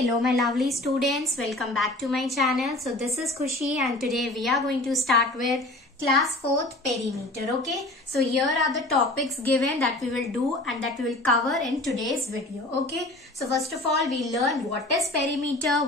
Hello my lovely students, welcome back to my channel. So this is Khushi and today we are going to start with class 4th perimeter. Okay, so here are the topics given that we will do and that we will cover in today's video. Okay, so first of all we learn what is perimeter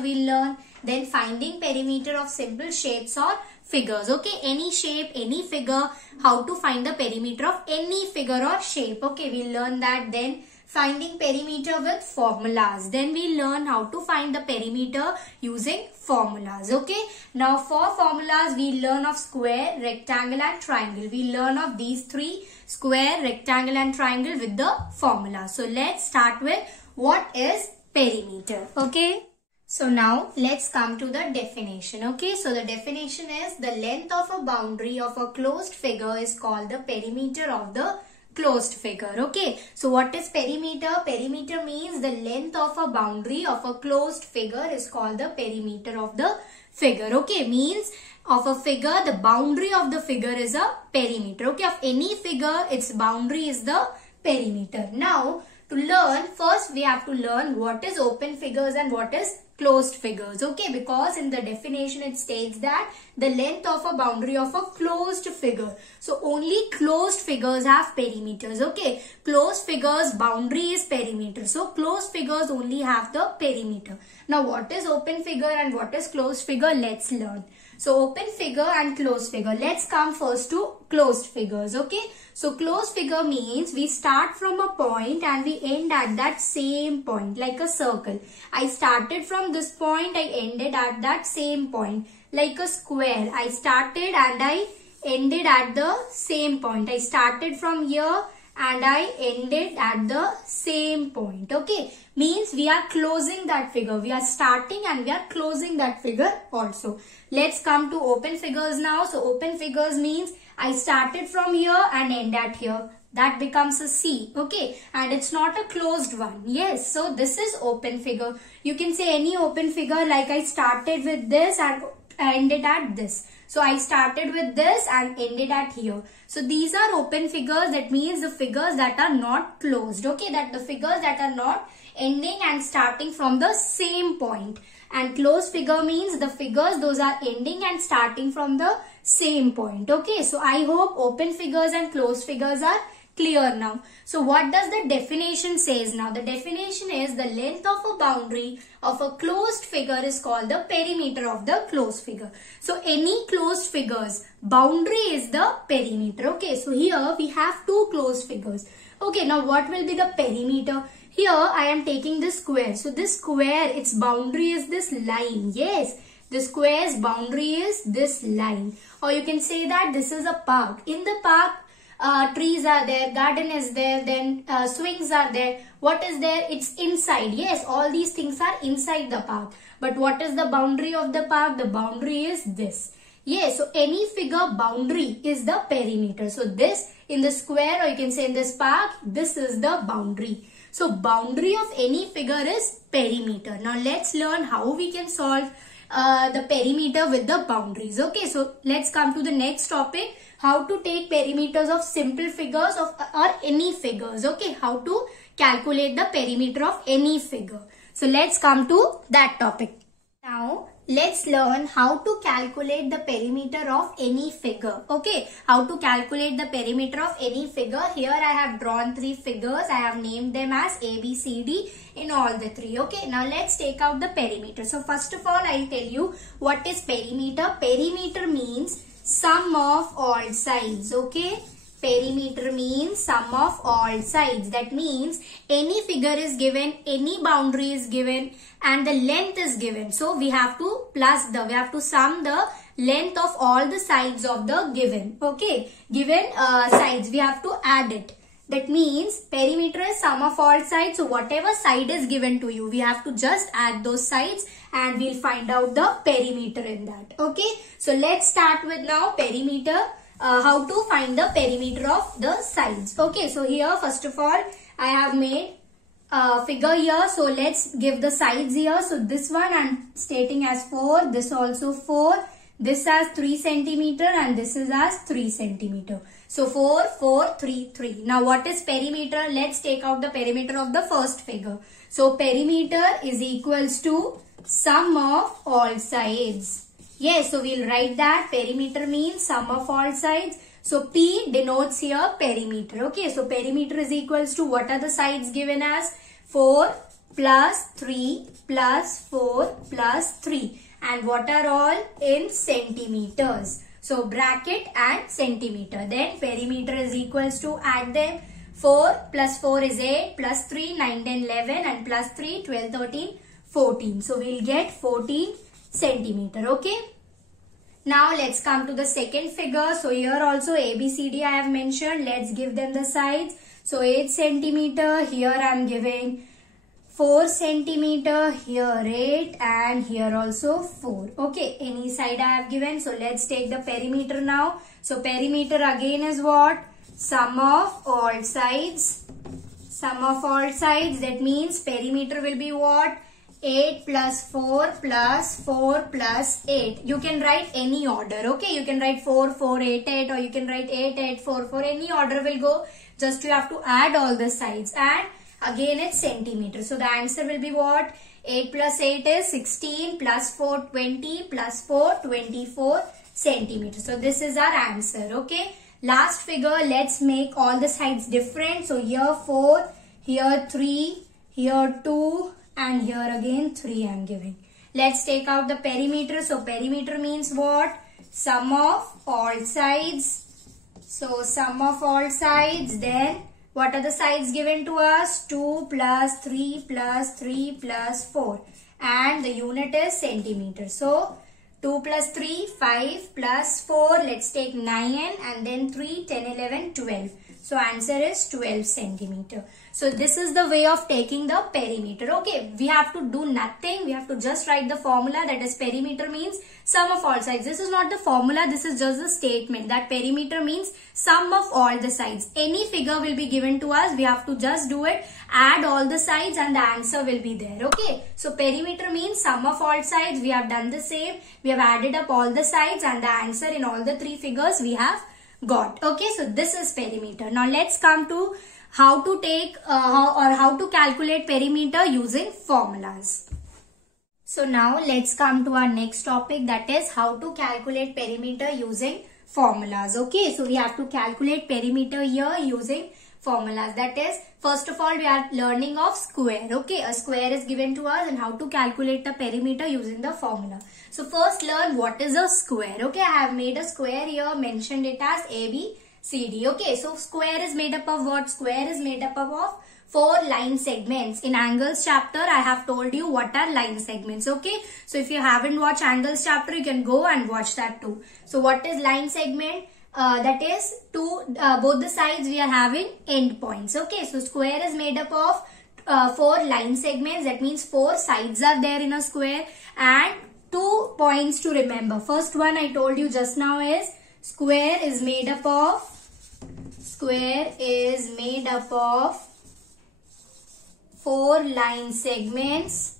we'll learn, then finding perimeter of simple shapes or figures. Okay, any shape, any figure, how to find the perimeter of any figure or shape. Okay, we'll learn that. Then finding perimeter with formulas. Then we learn how to find the perimeter using formulas. Okay. Now for formulas we learn of square, rectangle and triangle. We learn of these three: square, rectangle and triangle with the formula. So let's start with what is perimeter. Okay. So now let's come to the definition. Okay. So the definition is the length of a boundary of a closed figure is called the perimeter of the closed figure. Okay, so what is perimeter? Perimeter means the length of a boundary of a closed figure is called the perimeter of the figure. Okay, means of a figure, the boundary of the figure is a perimeter. Okay, of any figure, its boundary is the perimeter. Now to learn, first we have to learn what is open figures and what is closed figures. Okay, because in the definition it states that the length of a boundary of a closed figure. So only closed figures have perimeters. Okay, closed figures boundary is perimeter. So closed figures only have the perimeter. Now what is open figure and what is closed figure? Let's learn. So open figure and closed figure. Let's come first to closed figures. Okay, so closed figure means we start from a point and we end at that same point, like a circle. I started from this point, I ended at that same point. Like a square, I started and I ended at the same point. I started from here and I ended at the same point. Okay, means we are closing that figure. We are starting and we are closing that figure also. Let's come to open figures now. So open figures means I started from here and end at here. That becomes a C. Okay, and it's not a closed one. Yes, so this is open figure. You can say any open figure, like I started with this and ended at this. So I started with this and ended at here. So these are open figures. That means the figures that are not closed. Okay, that the figures that are not ending and starting from the same point. And closed figure means the figures those are ending and starting from the same point. Okay, so I hope open figures and closed figures are clear now. So what does the definition says now? The definition is the length of a boundary of a closed figure is called the perimeter of the closed figure. So any closed figures boundary is the perimeter. Okay, so here we have two closed figures. Okay, now what will be the perimeter? Here I am taking this square. So this square, its boundary is this line. Yes, the square's boundary is this line. Or you can say that this is a park. In the park, trees are there, garden is there, then swings are there. What is there? It's inside. Yes, all these things are inside the park. But what is the boundary of the park? The boundary is this. Yes, so any figure boundary is the perimeter. So this in the square, or you can say in this park, this is the boundary. So boundary of any figure is perimeter. Now let's learn how we can solve the perimeter with the boundaries. Okay, so let's come to the next topic. How to take perimeters of simple figures or any figures. Okay, how to calculate the perimeter of any figure. So let's come to that topic. Now let's learn how to calculate the perimeter of any figure. Okay, how to calculate the perimeter of any figure. Here I have drawn three figures. I have named them as A, B, C, D in all the three. Okay, now let's take out the perimeter. So first of all, I'll tell you what is perimeter. Perimeter means sum of all sides. Okay, perimeter means sum of all sides. That means any figure is given, any boundary is given and the length is given. So we have to we have to sum the length of all the sides of the given. Okay, given sides, we have to add it. That means perimeter is sum of all sides. So whatever side is given to you, we have to just add those sides and we'll find out the perimeter in that. Okay, so let's start with now perimeter. How to find the perimeter of the sides. Okay, so here first of all I have made a figure here. So let's give the sides here. So this one I'm stating as 4, this also 4, this as 3 centimeter and this is as 3 centimeter. So 4, 4, 3, 3. Now what is perimeter? Let's take out the perimeter of the first figure. So perimeter is equals to sum of all sides. Yes, so we'll write that perimeter means sum of all sides. So P denotes here perimeter. Okay, so perimeter is equals to what are the sides given as? 4 plus 3 plus 4 plus 3. And what are all? In centimeters. So bracket and centimeter. Then perimeter is equals to, add them. 4 plus 4 is 8 plus 3 9, 10, 11 and plus 3 12, 13, 14. So we'll get 14 centimeter. Okay. Now let's come to the second figure. So here also ABCD I have mentioned. Let's give them the sides. So 8 centimeter. Here I am giving 4 centimeter. Here 8 and here also 4. Okay. Any side I have given. So let's take the perimeter now. So perimeter again is what? Sum of all sides. Sum of all sides. That means perimeter will be what? 8 plus 4 plus 4 plus 8. You can write any order. Okay. You can write 4, 4, 8, 8 or you can write 8, 8, 4, 4. Any order will go. Just you have to add all the sides. And again it's centimeter. So the answer will be what? 8 plus 8 is 16 plus 4 20 plus 4 24 centimeters. So this is our answer. Okay. Last figure, let's make all the sides different. So here 4, here 3, here 2 and here again 3 I am giving. Let's take out the perimeter. So perimeter means what? Sum of all sides. So sum of all sides. Then what are the sides given to us? 2 plus 3 plus 3 plus 4 and the unit is centimeter. So 2 plus 3, 5 plus 4, let's take 9 and then 3, 10, 11, 12. So answer is 12 centimeter. So this is the way of taking the perimeter. Okay, we have to do nothing. We have to just write the formula, that is perimeter means sum of all sides. This is not the formula, this is just the statement that perimeter means sum of all the sides. Any figure will be given to us. We have to just do it, add all the sides and the answer will be there. Okay, so perimeter means sum of all sides. We have done the same. We have added up all the sides and the answer in all the three figures we have got. Okay, so this is perimeter. Now let's come to how to take how to calculate perimeter using formulas. So now let's come to our next topic, that is how to calculate perimeter using formulas. Okay, so we have to calculate perimeter here using formulas. That is, first of all we are learning of square. Okay, a square is given to us and how to calculate the perimeter using the formula. So first learn what is a square. Okay, I have made a square here, mentioned it as ABCD. Okay, so square is made up of what? Square is made up of 4 line segments. In angles chapter, I have told you what are line segments. Okay, so if you haven't watched angles chapter, you can go and watch that too. So what is line segment? That is both the sides we are having end points. Okay, so square is made up of 4 line segments. That means 4 sides are there in a square and 2 points to remember. First one I told you just now is square is made up of 4 line segments.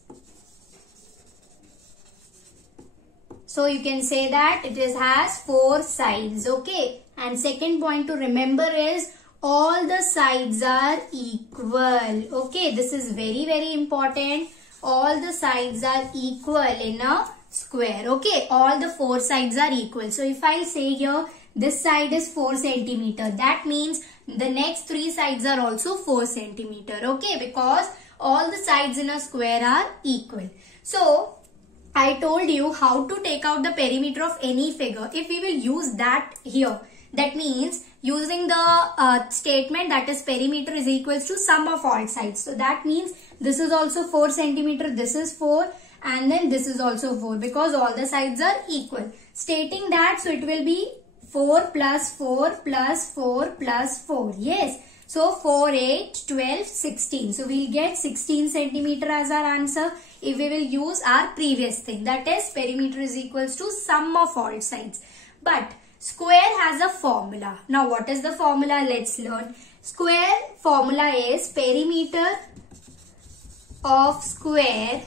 So you can say that it has 4 sides. Okay, and second point to remember is all the sides are equal. Okay, this is very, very important. All the sides are equal in a square. Okay, all the 4 sides are equal. So if I say here this side is 4 centimeter, that means the next 3 sides are also 4 centimeter. Okay, because all the sides in a square are equal. So I told you how to take out the perimeter of any figure. If we will use that here, that means using the statement that is perimeter is equals to sum of all sides. So that means this is also 4 centimeter, this is 4 and then this is also 4 because all the sides are equal. Stating that, so it will be 4 plus 4 plus 4 plus 4. Yes. So 4, 8, 12, 16. So we'll get 16 centimeter as our answer if we will use our previous thing. That is perimeter is equals to sum of all sides. But square has a formula. Now what is the formula? Let's learn. Square formula is perimeter of square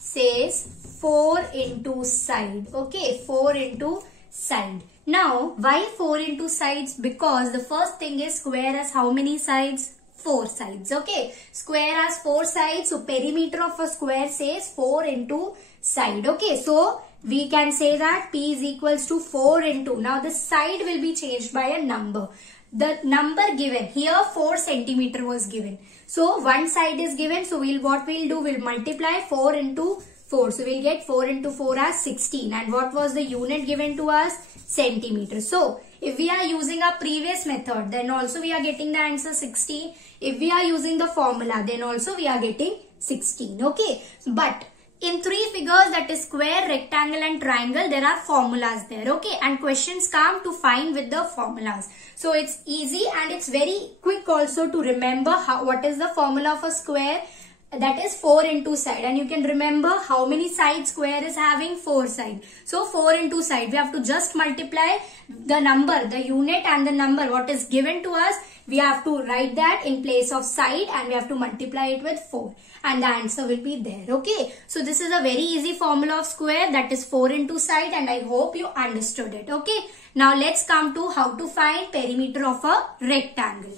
says 4 into side. Okay, 4 into side. Now, why 4 into sides? Because the first thing is square has how many sides? 4 sides. Okay, square has 4 sides. So, perimeter of a square says 4 into side. Okay, so we can say that P is equals to 4 into. Now, the side will be changed by a number. The number given here 4 centimeter was given. So, one side is given. So, what we'll do? We'll multiply 4 into 4. So, we'll get 4 into 4 as 16. And what was the unit given to us? Centimeter. So, if we are using our previous method, then also we are getting the answer 16. If we are using the formula, then also we are getting 16. Okay. But in 3 figures, that is square, rectangle and triangle, there are formulas there. Okay. And questions come to find with the formulas. So, it's easy and it's very quick also to remember what is the formula of a square. That is 4 into side, and you can remember how many sides square is having? 4 side. So 4 into side, we have to just multiply the number, the unit and the number what is given to us. We have to write that in place of side and we have to multiply it with 4 and the answer will be there. Okay, so this is a very easy formula of square, that is 4 into side, and I hope you understood it. Okay, now let's come to how to find perimeter of a rectangle.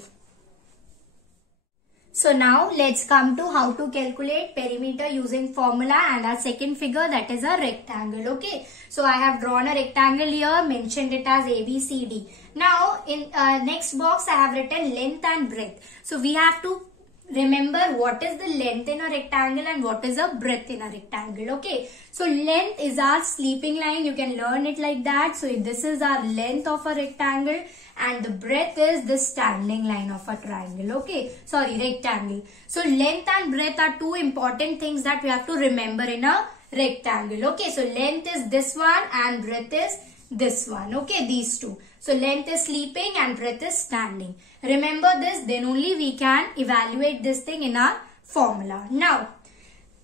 So now let's come to how to calculate perimeter using formula and our second figure, that is a rectangle. Okay, so I have drawn a rectangle here, mentioned it as ABCD. Now in next box I have written length and breadth. So we have to remember what is the length in a rectangle and what is a breadth in a rectangle. Okay, so length is our sleeping line, you can learn it like that. So this is our length of a rectangle and the breadth is the standing line of a triangle. Okay, sorry, rectangle. So length and breadth are two important things that we have to remember in a rectangle. Okay, so length is this one and breadth is this one. Okay, these two. So length is sleeping and breadth is standing. Remember this, then only we can evaluate this thing in our formula. Now,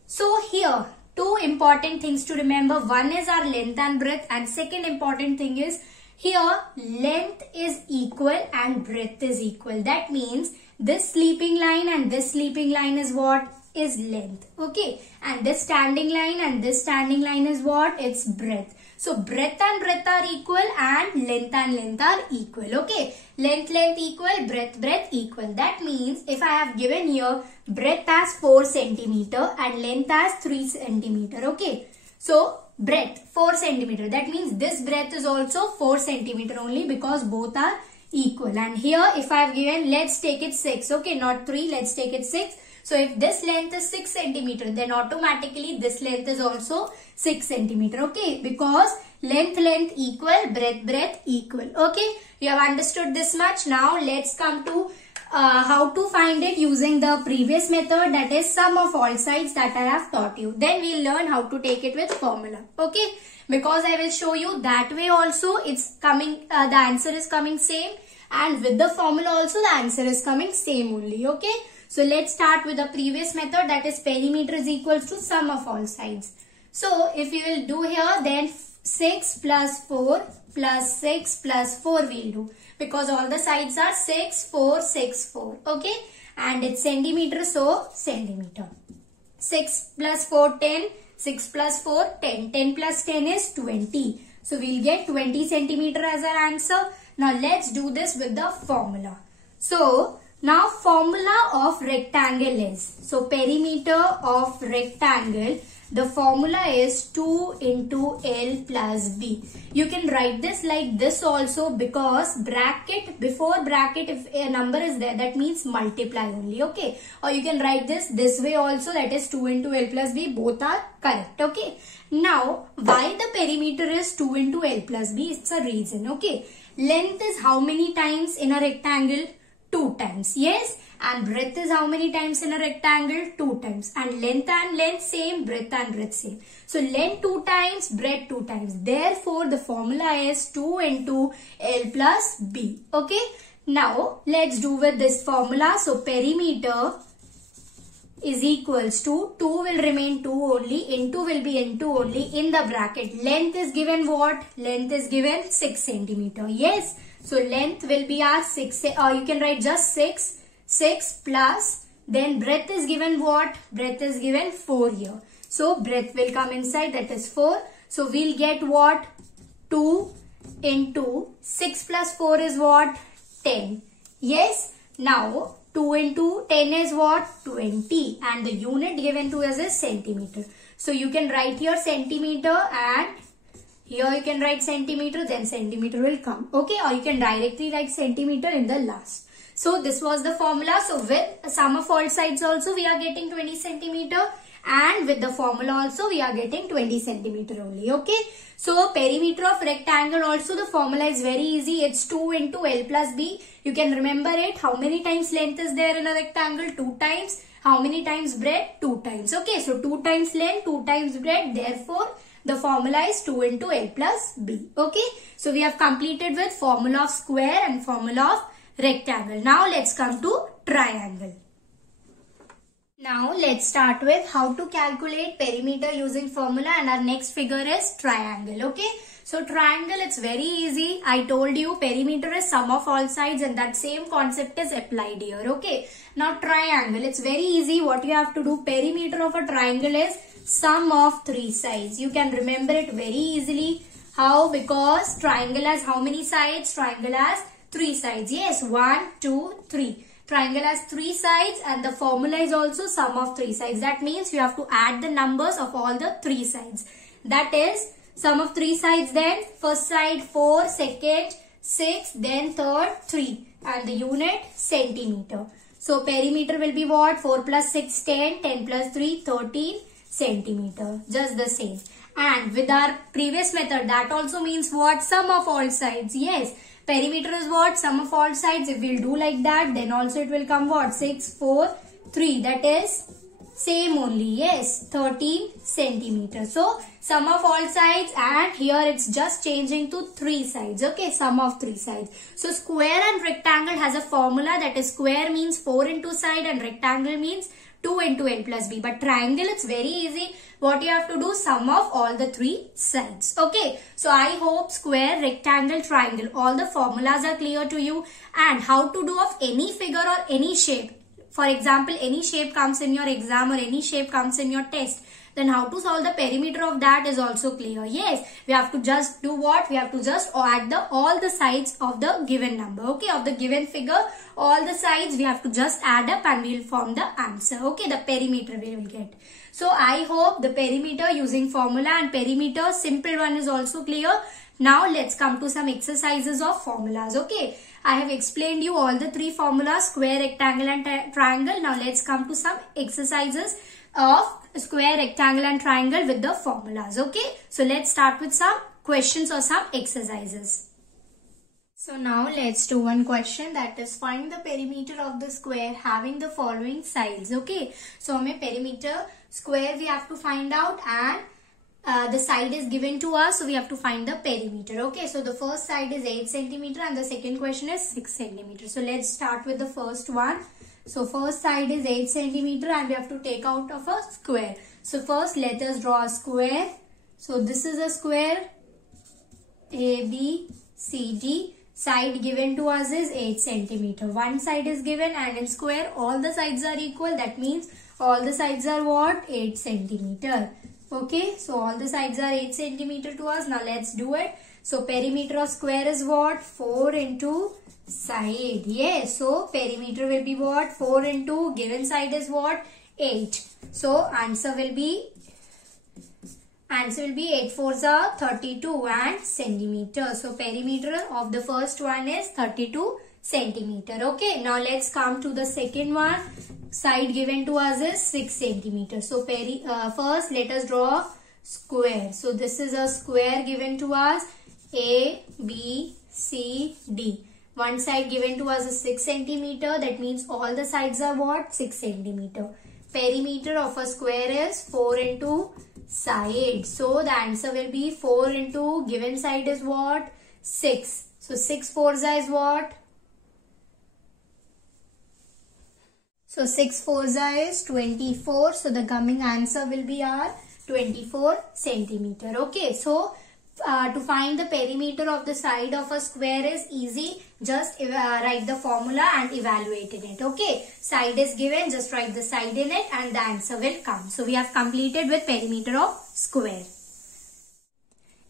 so here two important things to remember. One is our length and breadth, and second important thing is here length is equal and breadth is equal. That means this sleeping line and this sleeping line is what? Is length. Okay, and this standing line and this standing line is what? It's breadth. So breadth and breadth are equal and length are equal. Okay, length equal, breadth equal. That means if I have given here breadth as 4 centimeter and length as 3 centimeter. Okay, so breadth 4 centimeter. That means this breadth is also 4 centimeter only because both are equal. And here if I have given, let's take it 6. Okay, not 3, let's take it 6. So if this length is 6 centimeter, then automatically this length is also 6 centimeter. Okay, because length equal, breadth equal. Okay, you have understood this much. Now let's come to how to find it using the previous method, that is sum of all sides that I have taught you. Then we'll learn how to take it with formula. Okay, because I will show you that way also it's coming, the answer is coming same, and with the formula also the answer is coming same only. Okay, so let's start with the previous method, that is perimeter is equals to sum of all sides. So if you will do here, then 6 plus 4 plus 6 plus 4 we'll do, because all the sides are 6, 4, 6, 4. Okay, and it's centimeter, so centimeter. 6 plus 4, 10. 6 plus 4, 10. 10 plus 10 is 20. So we'll get 20 centimeter as our answer. Now let's do this with the formula. So now formula of rectangle is, so perimeter of rectangle, the formula is 2 into L plus B. You can write this like this also, because bracket, before bracket if a number is there, that means multiply only. Okay, or you can write this way also, that is 2 into L plus B, both are correct. Okay, now why the perimeter is 2 into L plus B? It's a reason. Okay, length is how many times in a rectangle? 2 times. Yes, and breadth is how many times in a rectangle? 2 times. And length same, breadth and breadth same. So length 2 times, breadth 2 times. Therefore the formula is 2 into L plus B. Okay, now let's do with this formula. So perimeter is equals to 2 will remain 2 only, into will be into only, in the bracket length is given what? Length is given 6 centimeter. Yes, so length will be our 6, or you can write just 6 plus, then breadth is given what? Breadth is given 4 here. So breadth will come inside, that is 4. So we'll get what? 2 into 6 plus 4 is what? 10. Yes. Now 2 into 10 is what? 20. And the unit given to us is centimeter. So you can write here centimeter and here you can write centimeter, then centimeter will come. Okay, or you can directly write centimeter in the last. So this was the formula. So with sum of all sides also we are getting 20 centimeter. And with the formula also we are getting 20 centimeter only. Okay. So perimeter of rectangle also the formula is very easy. It's 2 into L plus B. You can remember it. How many times length is there in a rectangle? 2 times. How many times breadth? 2 times. Okay. So 2 times length, 2 times breadth. Therefore the formula is 2 into L plus B. Okay. So we have completed with formula of square and formula of rectangle. Now let's come to triangle. Now let's start with how to calculate perimeter using formula, and our next figure is triangle. Okay. So triangle, it's very easy. I told you perimeter is sum of all sides, and that same concept is applied here. Okay. Now triangle, it's very easy. What you have to do, perimeter of a triangle is sum of 3 sides. You can remember it very easily. How? Because triangle has how many sides? Triangle has 3 sides. Yes, 1, 2, 3. Triangle has 3 sides and the formula is also sum of 3 sides. That means you have to add the numbers of all the 3 sides. That is sum of 3 sides, then first side 4, second 6, then third 3 and the unit centimeter. So perimeter will be what? 4 plus 6, 10, 10 plus 3, 13 centimeter. Just the same. And with our previous method, that also means what? Sum of all sides. Yes. Perimeter is what? Sum of all sides. If we'll do like that, then also it will come what? 6, 4, 3. That is same only. Yes, 13 centimeters. So, sum of all sides, and here it's just changing to 3 sides. Okay, sum of 3 sides. So, square and rectangle has a formula, that is square means 4 into side and rectangle means 2 into L plus B. But triangle, it's very easy. What you have to do? Sum of all the 3 sides. Okay. So I hope square, rectangle, triangle, all the formulas are clear to you. And how to do of any figure or any shape. For example, any shape comes in your exam or any shape comes in your test. Then how to solve the perimeter of that is also clear. Yes, we have to just do what? We have to just add all the sides of the given number. Okay, of the given figure, all the sides we have to just add up and we will form the answer. Okay, the perimeter we will get. So I hope the perimeter using formula and perimeter simple one is also clear. Now let's come to some exercises of formulas. Okay, I have explained you all the 3 formulas, square, rectangle and triangle. Now let's come to some exercises of square, rectangle and triangle with the formulas. Okay, so let's start with some questions or some exercises. So now let's do one question, that is find the perimeter of the square having the following sides. Okay, so hame perimeter square we have to find out, and the side is given to us, so we have to find the perimeter. Okay, so the first side is 8 centimeter and the second question is 6 centimeter. So let's start with the first one. So first side is 8 centimeter and we have to take out of a square. So first let us draw a square. So this is a square, A, B, C, D. Side given to us is 8 centimeter. One side is given, and in square all the sides are equal. That means all the sides are what? 8 centimeter. Okay, so all the sides are 8 centimeter to us. Now let's do it. So perimeter of square is what? 4 into side. Yes, so perimeter will be what? 4 into given side is what? 8. So answer will be 8 4s are 32 and centimeter. So perimeter of the first one is 32 centimeter. Okay, now let's come to the second one. Side given to us is 6 centimeter. So first let us draw square. So this is a square given to us, A, B, C, D. One side given to us is 6 centimeter. That means all the sides are what? 6 centimeter. Perimeter of a square is 4 into side. So the answer will be 4 into given side is what? 6. So 6 4s is what? So 6 4s is 24. So the coming answer will be our 24 centimeter. Okay. So to find the perimeter of the side of a square is easy. Just write the formula and evaluate in it. Okay, side is given, just write the side in it and the answer will come. So we have completed with perimeter of square.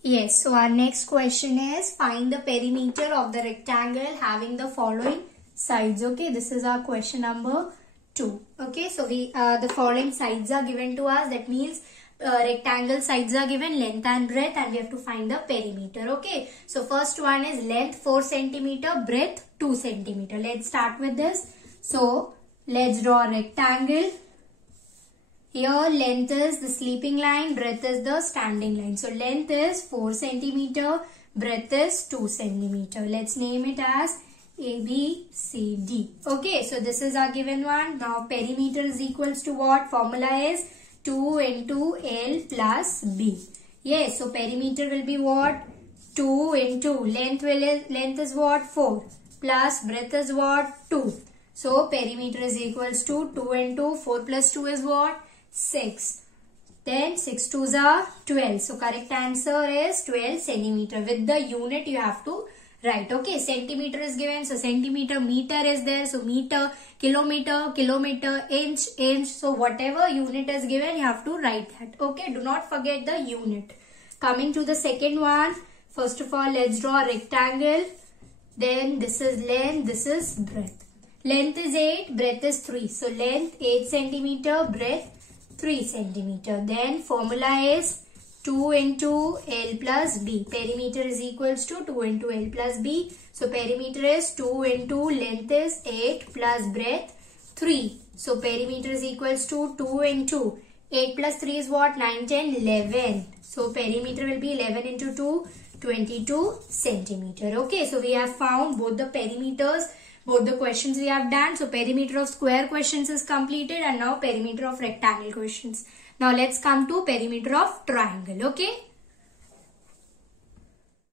Yes, so our next question is find the perimeter of the rectangle having the following sides. Okay, this is our question number 2. Okay, so the following sides are given to us. That means rectangle sides are given, length and breadth, and we have to find the perimeter. Okay, so first one is length 4 cm, breadth 2 cm. Let's start with this. So let's draw a rectangle. Here length is the sleeping line, breadth is the standing line. So length is 4 cm, breadth is 2 cm. Let's name it as A, B, C, D. Okay, so this is our given one. Now perimeter is equals to what? Formula is 2 into L plus B. Yes, so perimeter will be what? 2 into length is what? 4 plus breadth is what? 2. So perimeter is equals to 2 into 4 plus 2 is what? 6. Then 6 2s are 12. So correct answer is 12 centimeter. With the unit you have to write. Okay, centimeter is given. So centimeter, meter is there. So meter, kilometer, inch. So whatever unit is given, you have to write that. Okay, do not forget the unit. Coming to the second one. First of all, let's draw a rectangle. Then this is length, this is breadth. Length is 8, breadth is 3. So length 8 centimeter, breadth 3 centimeter. Then formula is 2 into L plus B. Perimeter is equals to 2 into L plus B. So perimeter is 2 into length is 8 plus breadth 3. So perimeter is equals to 2 into 8 plus 3 is what? 9, 10, 11. So perimeter will be 11 into 2, 22 centimeter. Okay, so we have found both the perimeters, both the questions we have done. So perimeter of square questions is completed and now perimeter of rectangle questions. Now let's come to perimeter of triangle. Okay.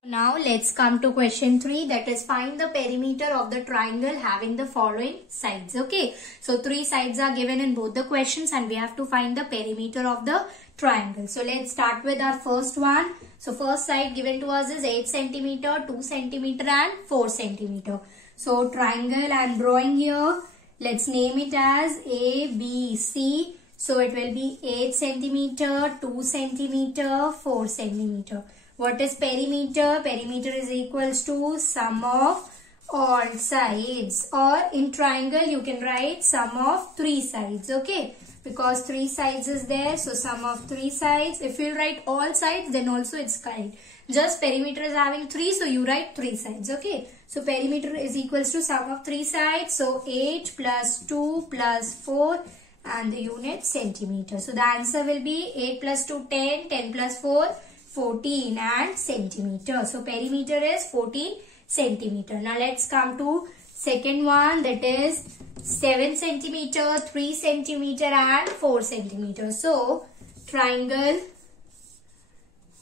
Now let's come to question 3, that is find the perimeter of the triangle having the following sides. Okay. So 3 sides are given in both the questions and we have to find the perimeter of the triangle. So let's start with our first one. So first side given to us is 8 centimeter, 2 centimeter and 4 centimeter. So triangle I am drawing here. Let's name it as A, B, C. So it will be 8 centimeter, 2 centimeter, 4 centimeter. What is perimeter? Perimeter is equals to sum of all sides. Or in triangle you can write sum of 3 sides. Okay. Because 3 sides is there. So sum of 3 sides. If you write all sides then also it's correct. Just perimeter is having 3. So you write 3 sides. Okay. So perimeter is equals to sum of 3 sides. So 8 plus 2 plus 4. And the unit centimeter. So the answer will be 8 plus 2, 10, 10 plus 4, 14 and centimeter. So perimeter is 14 centimeter. Now let's come to second one, that is 7 centimeter, 3 centimeter and 4 centimeter. So triangle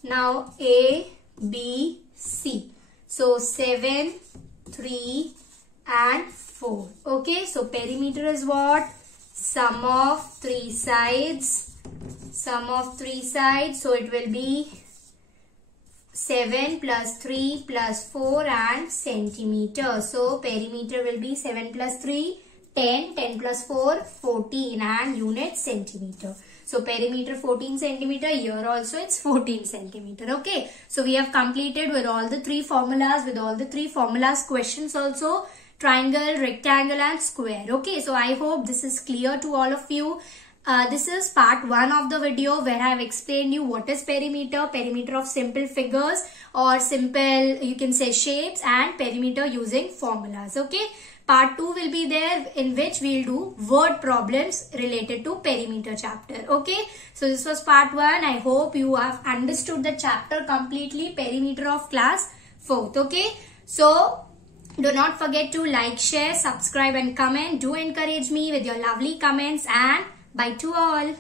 now A, B, C. So 7, 3 and 4. Okay, so perimeter is what? Sum of 3 sides. Sum of 3 sides. So it will be 7 plus 3 plus 4 and centimeter. So perimeter will be 7 plus 3, 10, 10 plus 4, 14 and unit centimeter. So perimeter 14 centimeter. Here also it's 14 centimeter. Okay. So we have completed with all the 3 formulas. With all the 3 formulas questions also. Triangle, rectangle and square. Okay, so I hope this is clear to all of you. This is part 1 of the video where I have explained you what is perimeter, perimeter of simple figures or simple you can say shapes, and perimeter using formulas. Okay, part 2 will be there in which we will do word problems related to perimeter chapter. Okay, so this was part 1. I hope you have understood the chapter completely, perimeter of class 4th. Okay, so do not forget to like, share, subscribe and comment. Do encourage me with your lovely comments, and bye to all.